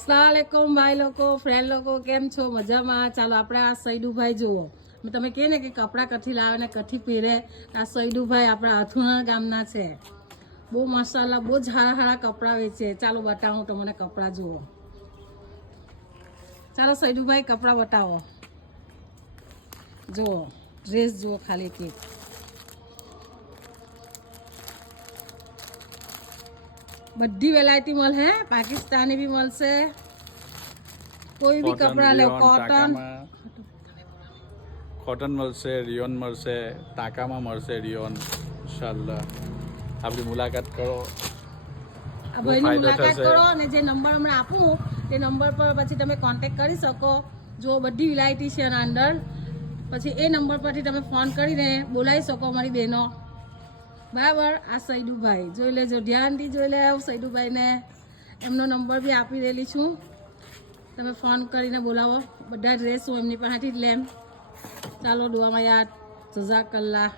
સલામુઅલૈકુમ ભાઈ લોકો, ફ્રેન્ડ લોકો, કેમ છો? મજામાં? ચાલો આપણે આ સૈદુભાઈ જુઓ. તમે કહે ને કે કપડાં કથી લાવે ને કથી પહેરે, આ સૈદુભાઈ આપણા અથુણા ગામના છે. બહુ મસાલા, બહુ સારા સારા કપડાં વેચે. ચાલો બતાવું તમને કપડાં જુઓ. ચાલો સૈદુભાઈ કપડાં બતાવો. જુઓ ડ્રેસ જુઓ ખાલી કે બધી વેરાયટી મળે, પાકિસ્તાની બી મળશે, કોઈ બી કપડા લે. કોટન મળશે, રિયોન મળશે, ટાંકામાં મળશે રિયોન. ઇન્શાલ્લાહ આપણી મુલાકાત કરો, આ ભાઈની મુલાકાત કરો અને જે નંબર હમણાં આપું તે નંબર પર પછી તમે કોન્ટેક્ટ કરી શકો. જો બધી વેરાયટી છે એના અંદર. પછી એ નંબર પરથી તમે ફોન કરીને બોલાવી શકો મારી બહેનો. બરાબર? આ સૈદુભાઈ જોઈ લેજો, ધ્યાનથી જોઈ લે સૈદુભાઈને. એમનો નંબર બી આપી દેલી છું, તમે ફોન કરીને બોલાવો. બધા ડ્રેસ હું એમની પાસેથી જ લેમ. ચાલો દુઆમાં યાદ. જઝાકલ્લાહ.